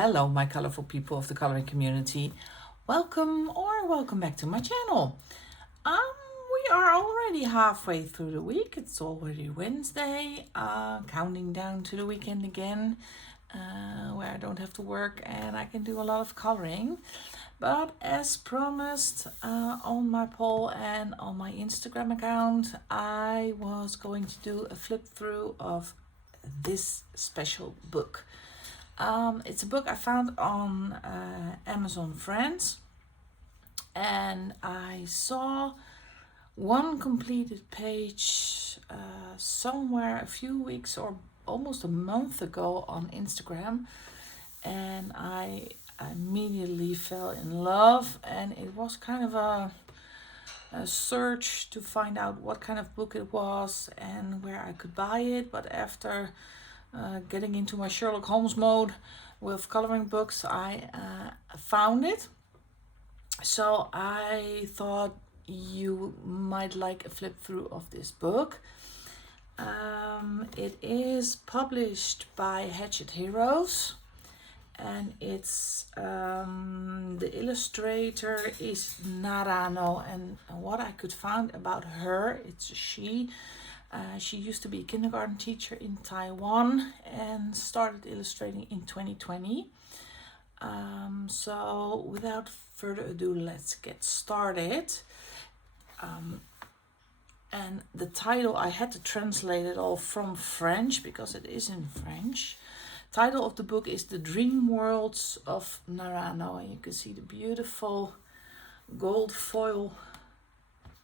Hello, my colorful people of the coloring community. Welcome back to my channel. We are already halfway through the week. It's already Wednesday, counting down to the weekend again, where I don't have to work and I can do a lot of coloring. But as promised, on my poll and on my Instagram account, I was going to do a flip through of this special book. It's a book I found on Amazon France, and I saw one completed page somewhere a few weeks or almost a month ago on Instagram, and I immediately fell in love, and it was kind of a search to find out what kind of book it was and where I could buy it. But after getting into my Sherlock Holmes mode with coloring books, I found it. So I thought you might like a flip through of this book. It is published by Hatchet Heroes, and it's the illustrator is Narano, and what I could find about her, it's a she. She used to be a kindergarten teacher in Taiwan and started illustrating in 2020. So without further ado, let's get started. And the title, I had to translate it all from French because it is in French. Title of the book is The Dream Worlds of Narano, and you can see the beautiful gold foil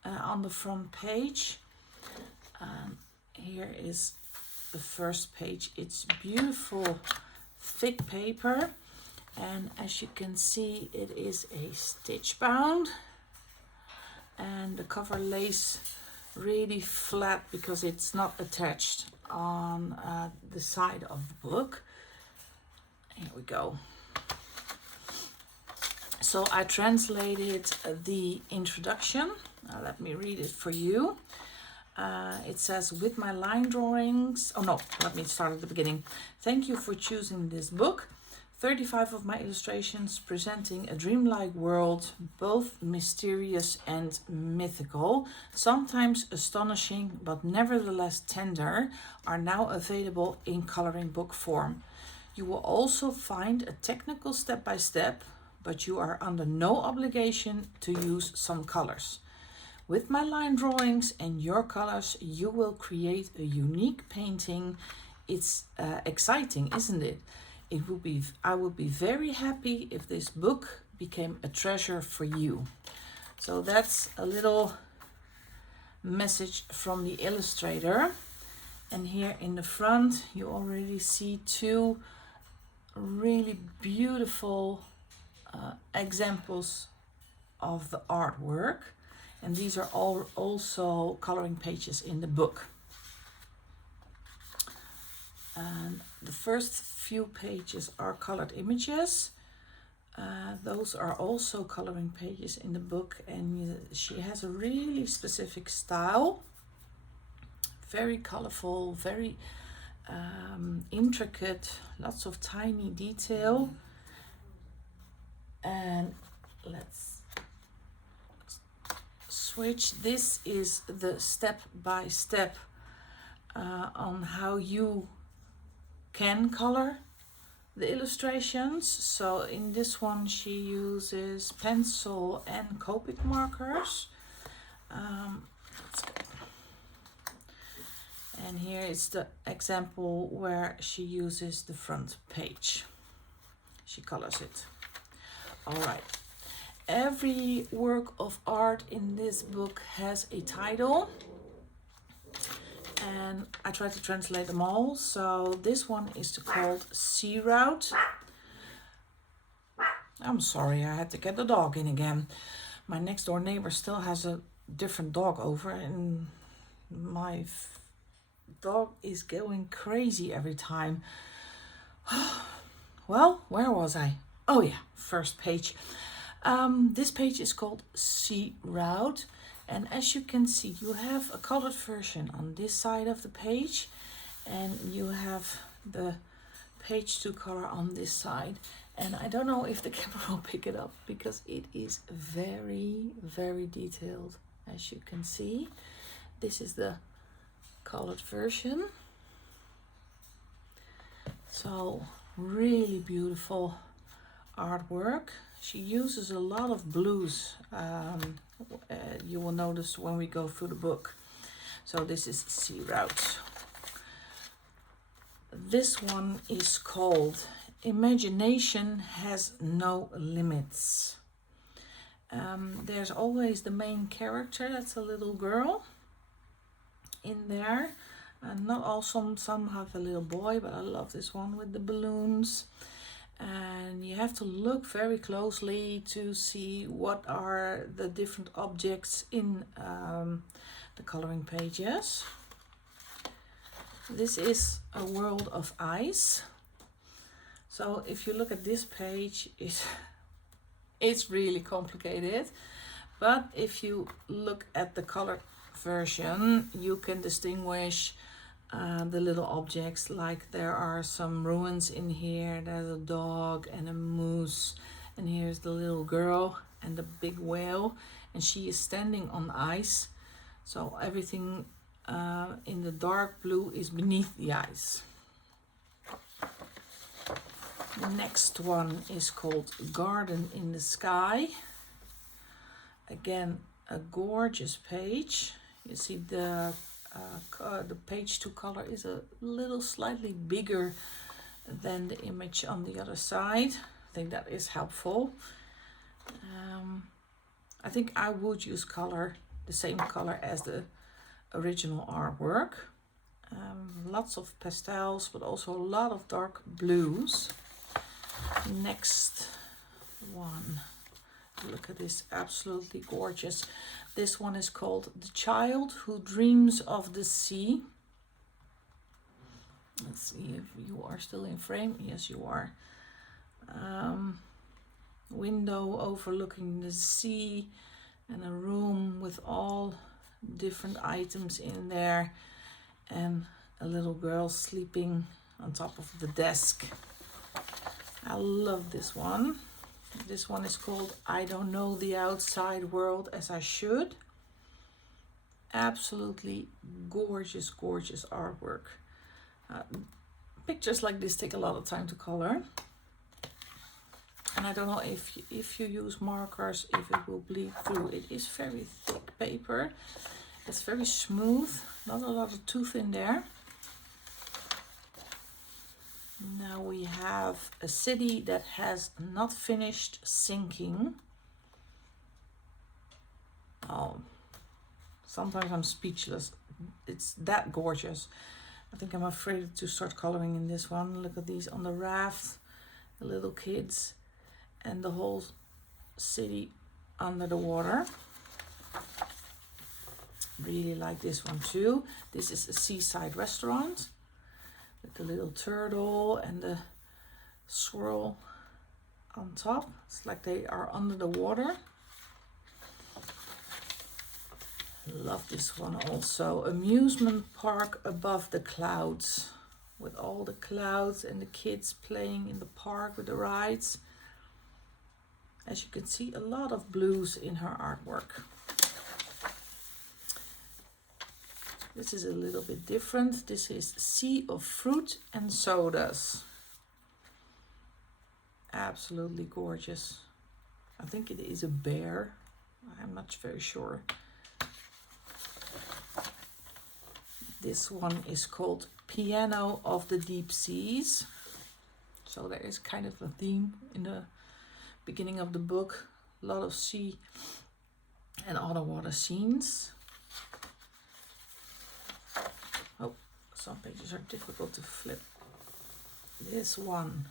on the front page. Here is the first page. It's beautiful thick paper, and as you can see, it is a stitch bound, and the cover lays really flat because it's not attached on the side of the book. Here we go. So I translated the introduction. Let me read it for you. It says, with my line drawings, let me start at the beginning. Thank you for choosing this book. 35 of my illustrations presenting a dreamlike world, both mysterious and mythical, sometimes astonishing but nevertheless tender, are now available in coloring book form. You will also find a technical step-by-step, but you are under no obligation to use some colors. With my line drawings and your colors, you will create a unique painting. It's exciting, isn't it? I would be very happy if this book became a treasure for you. So that's a little message from the illustrator. And here in the front, you already see two really beautiful examples of the artwork. And these are all also coloring pages in the book. And the first few pages are colored images. Those are also coloring pages in the book, and she has a really specific style. Very colorful, very intricate, lots of tiny detail. And let's switch. This is the step-by-step on how you can color the illustrations. So in this one she uses pencil and Copic markers. Let's go. And here is the example where she uses the front page. She colors it. All right. Every work of art in this book has a title, and I tried to translate them all. So this one is called Sea Route. I'm sorry, I had to get the dog in again. My next door neighbor still has a different dog over, and my dog is going crazy every time. Well, where was I? Oh yeah, first page. This page is called Sea Route, and as you can see, you have a colored version on this side of the page, and you have the page to color on this side. And I don't know if the camera will pick it up because it is very, very detailed. As you can see, this is the colored version. So really beautiful artwork. She uses a lot of blues. You will notice when we go through the book. So this is Sea Route. This one is called Imagination Has No Limits. There's always the main character, that's a little girl in there. And not all, some have a little boy, but I love this one with the balloons. And you have to look very closely to see what are the different objects in the coloring pages. This is a world of ice. So if you look at this page, it's really complicated. But if you look at the colored version, you can distinguish the little objects, like there are some ruins in here. There's a dog and a moose, and here's the little girl and the big whale, and she is standing on ice. So everything in the dark blue is beneath the ice. The next one is called Garden in the Sky. Again, a gorgeous page. You see the page to color is a little slightly bigger than the image on the other side. I think that is helpful. I think I would use color, the same color as the original artwork. Lots of pastels, but also a lot of dark blues. Next one. Look at this, absolutely gorgeous. This one is called The Child Who Dreams of the Sea. Let's see if you are still in frame. Yes, you are. Window overlooking the sea and a room with all different items in there, and a little girl sleeping on top of the desk. I love this one. This one is called I Don't Know the Outside World as I Should. Absolutely gorgeous, gorgeous artwork. Pictures like this take a lot of time to color. And I don't know if you use markers, if it will bleed through. It is very thick paper. It's very smooth, not a lot of tooth in there. Now we have a city that has not finished sinking. Oh, sometimes I'm speechless. It's that gorgeous. I think I'm afraid to start coloring in this one. Look at these on the raft, the little kids, and the whole city under the water. Really like this one too. This is a seaside restaurant with the little turtle and the swirl on top. It's like they are under the water. Love this one also. Amusement park above the clouds, with all the clouds and the kids playing in the park with the rides. As you can see, a lot of blues in her artwork. This is a little bit different. This is Sea of Fruit and Sodas. Absolutely gorgeous. I think it is a bear. I'm not very sure. This one is called Piano of the Deep Seas. So there is kind of a theme in the beginning of the book. A lot of sea and underwater scenes. Oh, some pages are difficult to flip. This one,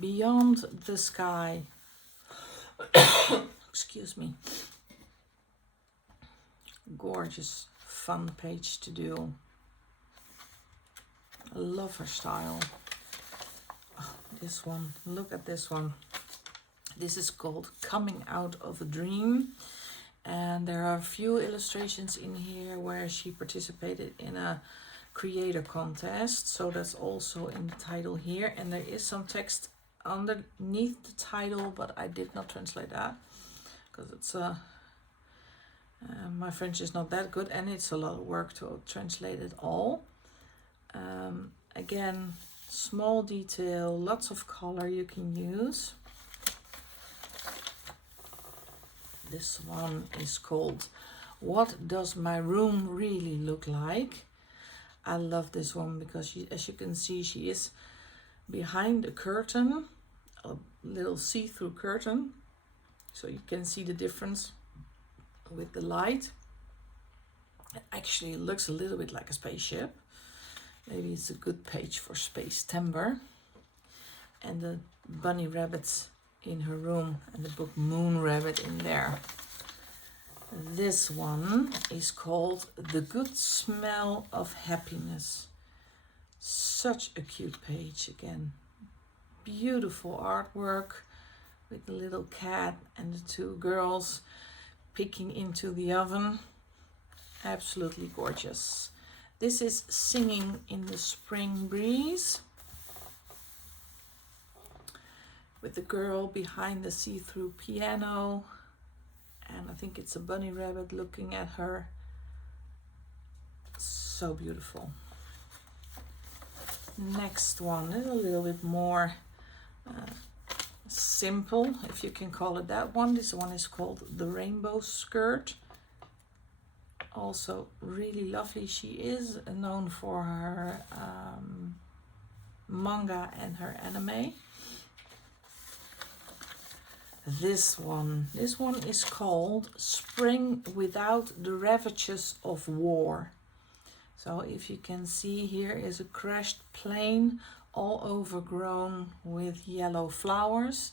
Beyond the Sky. Excuse me. Gorgeous, fun page to do. I love her style. Oh, this one, look at this one. This is called Coming Out of a Dream. And there are a few illustrations in here where she participated in a creator contest. So that's also in the title here. And there is some text underneath the title, but I did not translate that because it's my French is not that good and it's a lot of work to translate it all. Again, small detail, lots of color you can use. This one is called What Does My Room Really Look Like? I love this one because as you can see, she is behind a curtain, a little see-through curtain. So you can see the difference with the light. It actually looks a little bit like a spaceship. Maybe it's a good page for Space Timber. And the bunny rabbits in her room and the book Moon Rabbit in there. This one is called The Good Smell of Happiness. Such a cute page again. Beautiful artwork with the little cat and the two girls peeking into the oven. Absolutely gorgeous. This is Singing in the Spring Breeze, with the girl behind the see-through piano, and I think it's a bunny rabbit looking at her. So beautiful. Next one is a little bit more simple, if you can call it that one. This one is called The Rainbow Skirt. Also really lovely. She is known for her manga and her anime. This one is called Spring Without the Ravages of War. So if you can see, here is a crashed plane all overgrown with yellow flowers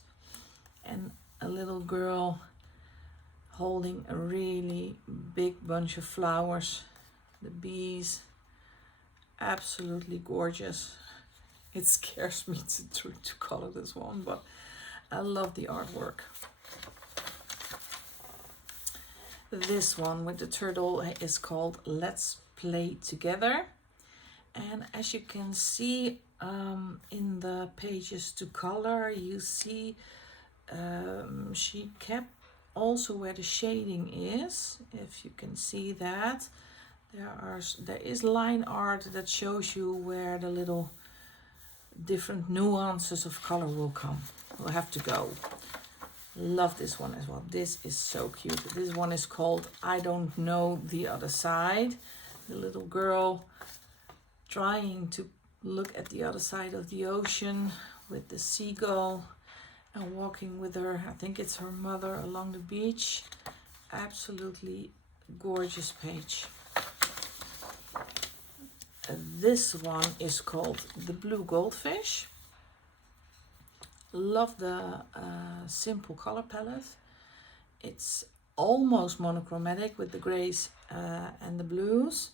and a little girl holding a really big bunch of flowers. The bees, absolutely gorgeous. It scares me to color this one, but I love the artwork. This one with the turtle is called Let's Play Together. And as you can see in the pages to color, you see she kept also where the shading is. If you can see that, there is line art that shows you where the little different nuances of color will have to go. Love this one as well. This is so cute. This one is called I Don't Know the Other Side. The little girl trying to look at the other side of the ocean with the seagull and walking with her, I think it's her mother, along the beach. Absolutely gorgeous page. This one is called The Blue Goldfish. Love the simple color palette. It's almost monochromatic with the grays and the blues.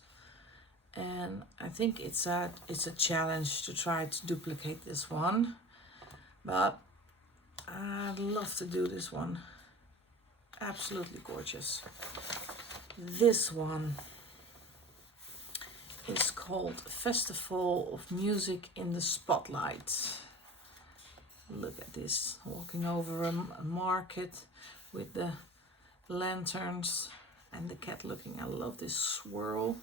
And I think it's a challenge to try to duplicate this one. But I'd love to do this one. Absolutely gorgeous. This one is called Festival of Music in the Spotlight. Look at this, walking over a market with the lanterns and the cat looking. I love this swirl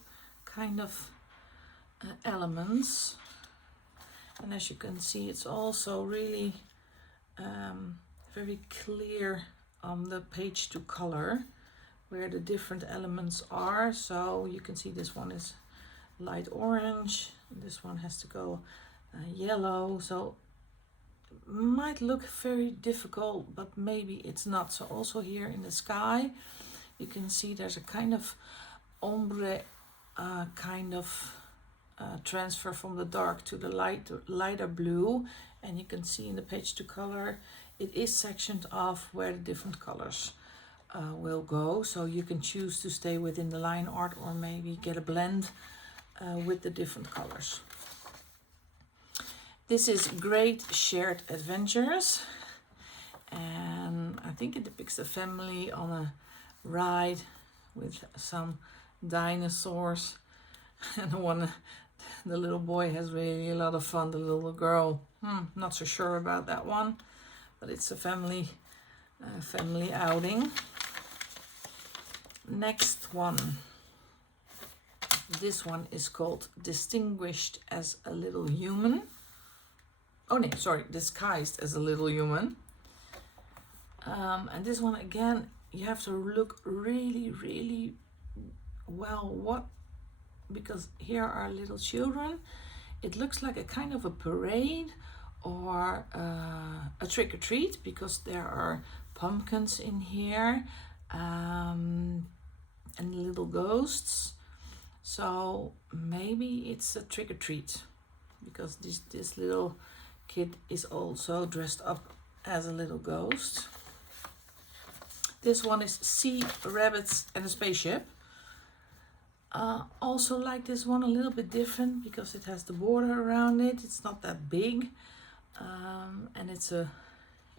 kind of elements. And as you can see, it's also really very clear on the page to color where the different elements are. So you can see this one is light orange, this one has to go yellow. So might look very difficult, but maybe it's not. So also here in the sky you can see there's a kind of ombre transfer from the dark to the lighter blue, and you can see in the page to color it is sectioned off where the different colors will go. So you can choose to stay within the line art or maybe get a blend with the different colors. This is Great Shared Adventures, and I think it depicts a family on a ride with some dinosaurs, and the little boy has really a lot of fun. The little girl, Not so sure about that one, but it's a family outing. Next one. This one is called Distinguished as a Little Human. Oh no, sorry, Disguised as a Little Human. And this one again, you have to look really, really well because here are little children. It looks like a kind of a parade or a trick-or-treat because there are pumpkins in here and little ghosts. So maybe it's a trick-or-treat because this little kid is also dressed up as a little ghost. This one is Sea, Rabbits and a Spaceship. Also like this one, a little bit different because it has the border around it. It's not that big. And it's a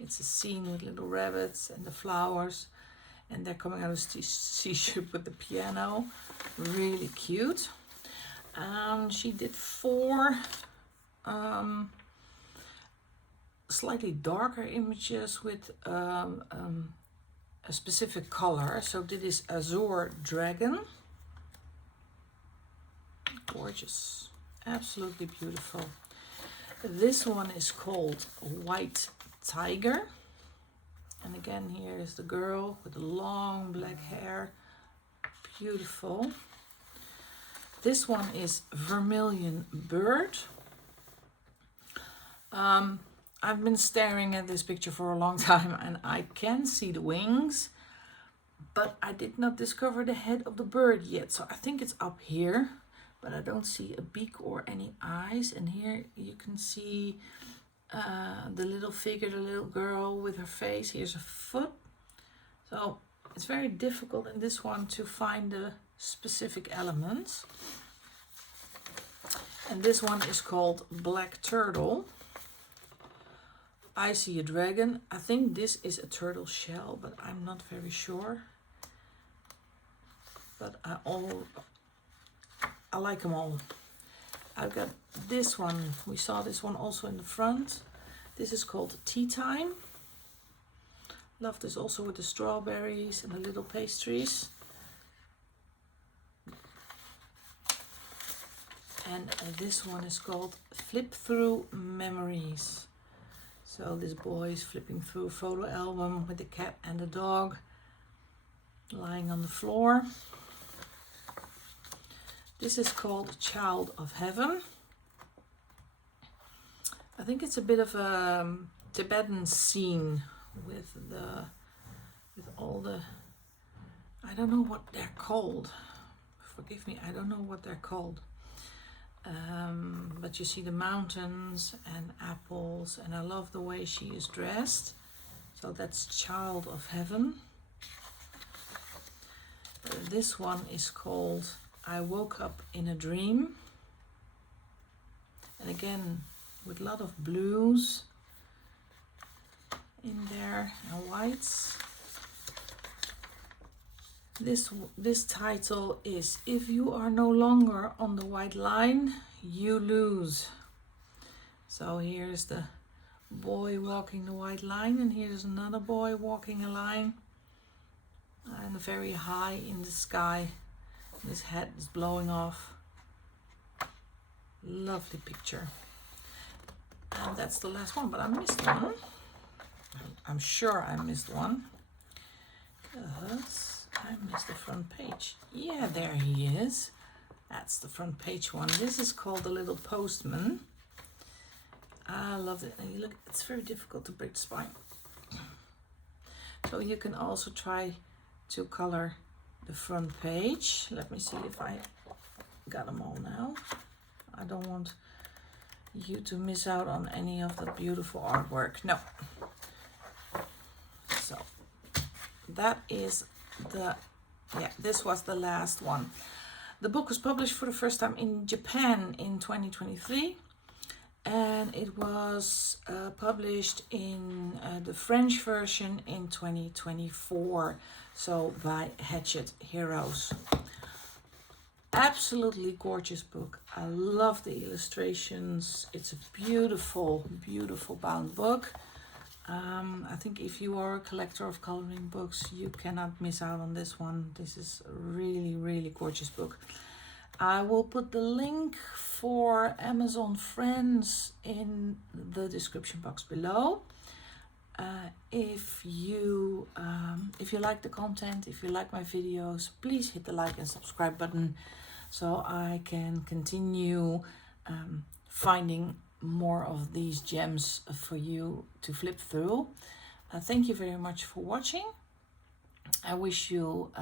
scene with little rabbits and the flowers. And they're coming out of the sea ship with the piano. Really cute. She did 4 slightly darker images with a specific color. So this is Azure Dragon. Gorgeous, absolutely beautiful. This one is called White Tiger. And again, here is the girl with the long black hair. Beautiful. This one is Vermilion Bird. I've been staring at this picture for a long time and I can see the wings, but I did not discover the head of the bird yet. So I think it's up here, but I don't see a beak or any eyes. And here you can see the little figure, the little girl with her face. Here's a foot. So it's very difficult in this one to find the specific elements. And this one is called Black Turtle. I see a dragon. I think this is a turtle shell, but I'm not very sure. But I like them all. I've got this one. We saw this one also in the front. This is called Tea Time. Love this also with the strawberries and the little pastries. And this one is called Flip Through Memories. So this boy is flipping through a photo album with the cat and the dog lying on the floor. This is called Child of Heaven. I think it's a bit of a Tibetan scene with all the, I don't know what they're called. Forgive me, I don't know what they're called. But you see the mountains and apples, and I love the way she is dressed. So that's Child of Heaven. This one is called I Woke Up in a Dream. And again, with a lot of blues in there and whites. This title is If You Are No Longer on the White Line, You Lose. So here's the boy walking the white line, and here's another boy walking a line, and very high in the sky. His head is blowing off. Lovely picture. And that's the last one, but I missed one. I'm sure I missed one because I missed the front page. Yeah, there he is. That's the front page one. This is called The Little Postman. I love it. And you look, it's very difficult to break the spine. So you can also try to color the front page. Let me see if I got them all now. I don't want you to miss out on any of the beautiful artwork. No. So that is this was the last one. The book was published for the first time in Japan in 2023, and it was published in the French version in 2024, so by Hachette Heroes. Absolutely gorgeous book. I love the illustrations. It's a beautiful, beautiful bound book. I think if you are a collector of coloring books, you cannot miss out on this one. This is a really, really gorgeous book. I will put the link for Amazon Friends in the description box below. If you like the content, if you like my videos, please hit the like and subscribe button so I can continue finding more of these gems for you to flip through. Thank you very much for watching. I wish you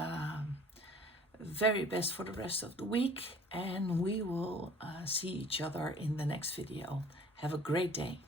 very best for the rest of the week, and we will see each other in the next video. Have a great day.